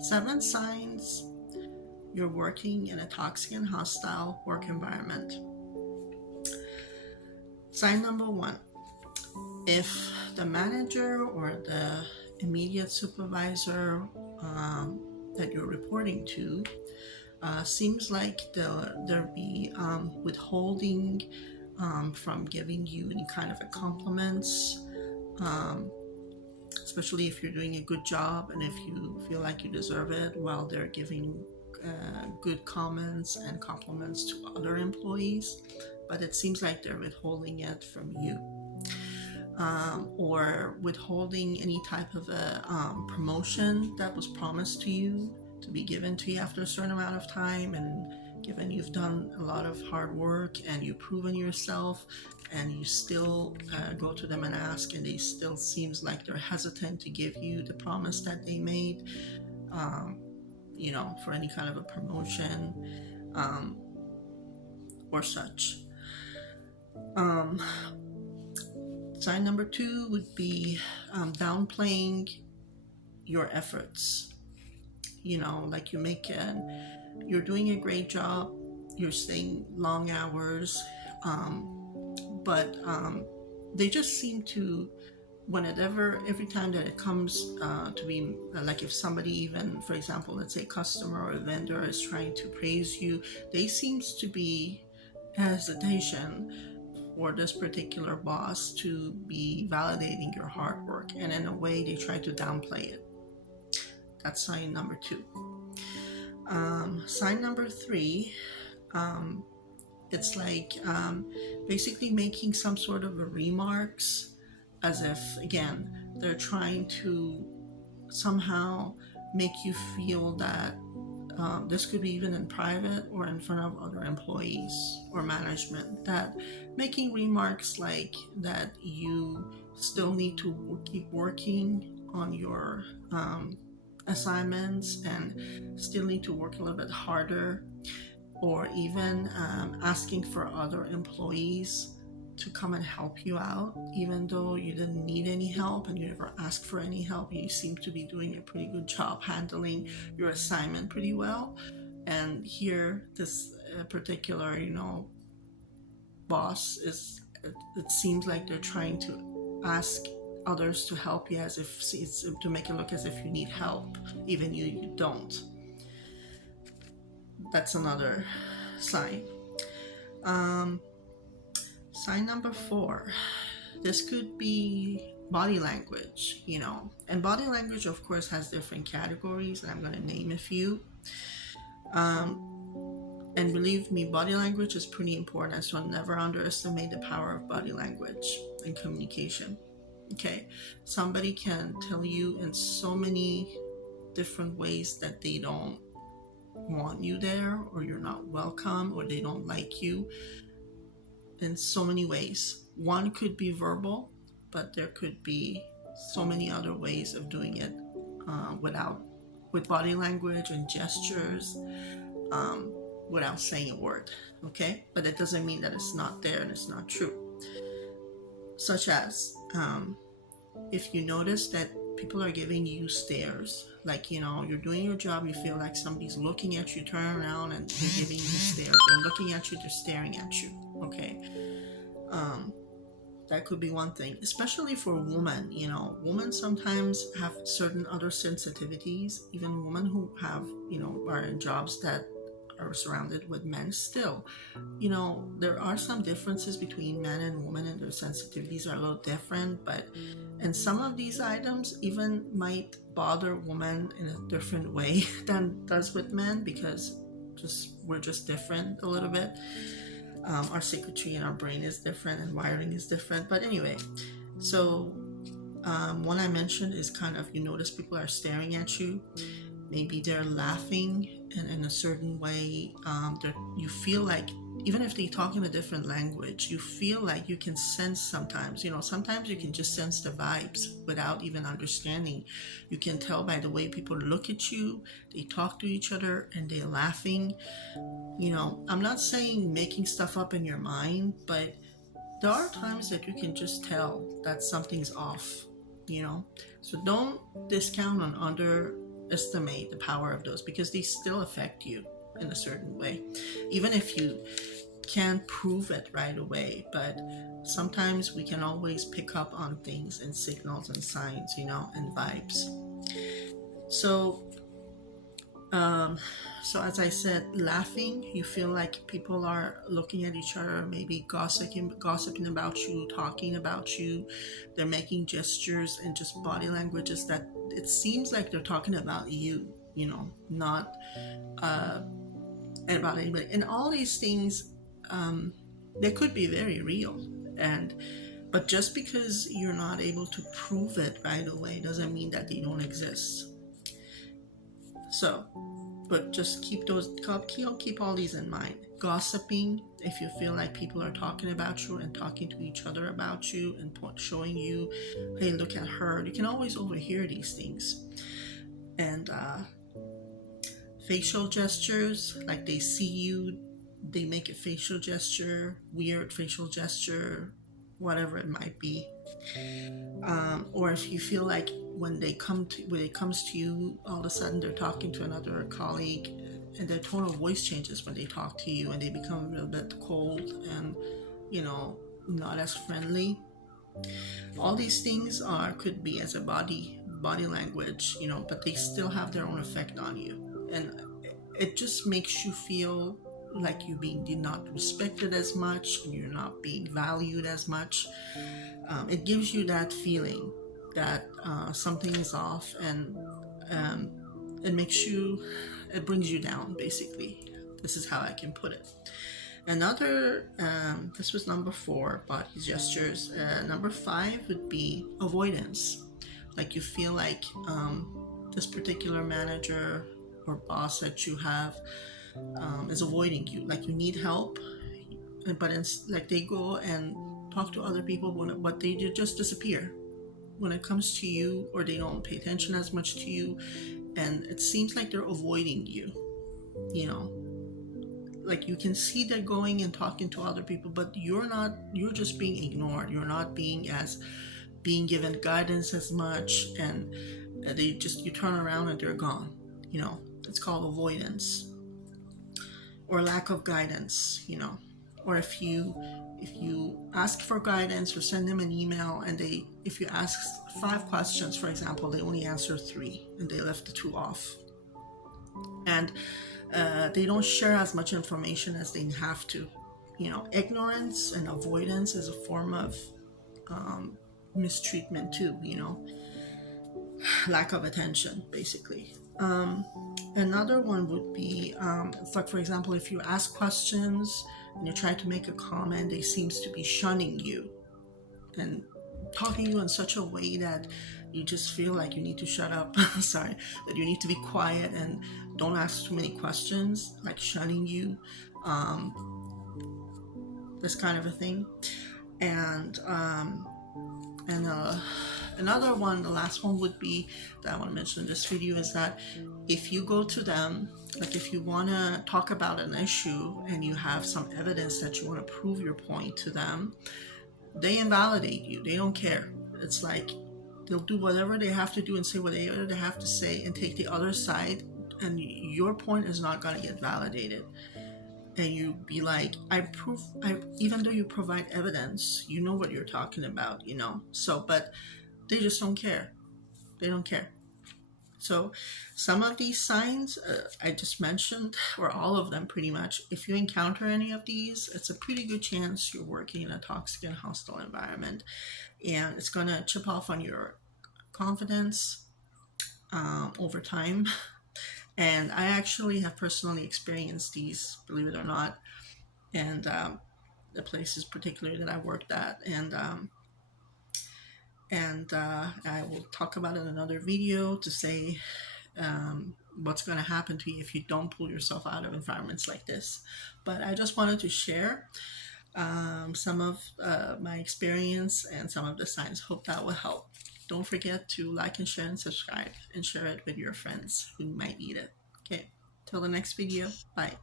7 signs you're working in a toxic and hostile work environment. Sign number 1: if the manager or the immediate supervisor that you're reporting to seems like they'll be withholding from giving you any kind of a compliments, um, especially if you're doing a good job and if you feel like you deserve it, while they're giving good comments and compliments to other employees, but it seems like they're withholding it from you. Or withholding any type of a promotion that was promised to you to be given to you after a certain amount of time, and given you've done a lot of hard work and you've proven yourself, and you still go to them and ask, and they still seems like they're hesitant to give you the promise that they made, for any kind of a promotion or such. Sign number 2 would be downplaying your efforts. Like you're doing a great job, you're staying long hours, but they just seem to, every time that it comes to be, like if somebody, even for example, let's say customer or a vendor is trying to praise you, they seems to be hesitation for this particular boss to be validating your hard work, and in a way they try to downplay it. That's sign number 2. Sign number 3, it's like basically making some sort of a remarks, as if, again, they're trying to somehow make you feel that this could be even in private or in front of other employees or management, that making remarks like that you still need to keep working on your assignments and still need to work a little bit harder, or even asking for other employees to come and help you out, even though you didn't need any help and you never asked for any help, and you seem to be doing a pretty good job handling your assignment pretty well. And here, this particular, boss it seems like they're trying to ask others to help you, as if it's to make it look as if you need help, even you don't. That's another sign. Sign number 4, this could be body language, and body language, of course, has different categories, and I'm going to name a few. And believe me, body language is pretty important, so never underestimate the power of body language and communication. Okay, somebody can tell you in so many different ways that they don't want you there, or you're not welcome, or they don't like you in so many ways. One could be verbal, but there could be so many other ways of doing it with body language and gestures, without saying a word. Okay, but that doesn't mean that it's not there and it's not true. Such as if you notice that people are giving you stares, like you're doing your job, you feel like somebody's looking at you, turn around and they're giving you stares. They're looking at you, they're staring at you. Okay, that could be one thing, especially for women. Women sometimes have certain other sensitivities. Even women who have are in jobs that are surrounded with men, still there are some differences between men and women, and their sensitivities are a little different, and some of these items even might bother women in a different way than does with men, because we're just different a little bit. Our circuitry in our brain is different and wiring is different. But anyway, so one I mentioned is kind of, you notice people are staring at you. Maybe they're laughing in a certain way. You feel like, even if they talk in a different language, you feel like you can sense sometimes, sometimes you can just sense the vibes without even understanding. You can tell by the way people look at you, they talk to each other, and they're laughing. I'm not saying making stuff up in your mind, but there are times that you can just tell that something's off, So don't discount on other underestimate the power of those, because they still affect you in a certain way, even if you can't prove it right away. But sometimes we can always pick up on things and signals and signs, and vibes. So um, so as I said, laughing, you feel like people are looking at each other, maybe gossiping about you, talking about you. They're making gestures and just body languages that it seems like they're talking about you, not uh, about anybody. And all these things, they could be very real. But just because you're not able to prove it right away doesn't mean that they don't exist. So, but just keep all these in mind. Gossiping, if you feel like people are talking about you and talking to each other about you and showing you, hey, look at her, you can always overhear these things. And facial gestures, like they see you, they make a facial gesture, weird facial gesture, whatever it might be. Or if you feel like when it comes to you, all of a sudden they're talking to another colleague, and their tone of voice changes when they talk to you, and they become a little bit cold and not as friendly. All these things could be as a body language, but they still have their own effect on you, and it just makes you feel like you're being not respected as much, and you're not being valued as much. It gives you that feeling that something is off, and it brings you down, basically. This is how I can put it. Another, this was number 4, body gestures. Number 5 would be avoidance. Like you feel like this particular manager or boss that you have is avoiding you. Like you need help, but like they go and talk to other people, but they just disappear when it comes to you, or they don't pay attention as much to you, and it seems like they're avoiding you. Like you can see they're going and talking to other people, but you're just being ignored. You're not being given guidance as much, and you turn around and they're gone. It's called avoidance, or lack of guidance. Or if you ask for guidance or send them an email, and if you ask 5 questions, for example, they only answer 3 and they left the 2 off, and they don't share as much information as they have to. Ignorance and avoidance is a form of mistreatment too. Lack of attention, basically. Another one would be, for example, if you ask questions and you try to make a comment, they seems to be shunning you and talking to you in such a way that you just feel like you need to shut up. Sorry, that you need to be quiet and don't ask too many questions, like shunning you, this kind of a thing. And another one, the last one would be that I want to mention in this video, is that if you go to them, like if you want to talk about an issue and you have some evidence that you want to prove your point to them, they invalidate you. They don't care. It's like they'll do whatever they have to do and say whatever they have to say and take the other side, and your point is not going to get validated. And you be like, even though you provide evidence, you know what you're talking about, so, but they just don't care. They don't care. So some of these signs I just mentioned, or all of them pretty much, if you encounter any of these, it's a pretty good chance you're working in a toxic and hostile environment, and it's going to chip off on your confidence over time. And I actually have personally experienced these, believe it or not, and the places particularly that I worked at, and I will talk about it in another video to say what's going to happen to you if you don't pull yourself out of environments like this. But I just wanted to share some of my experience and some of the signs. Hope that will help. Don't forget to like and share and subscribe, and share it with your friends who might need it. Okay, till the next video. Bye.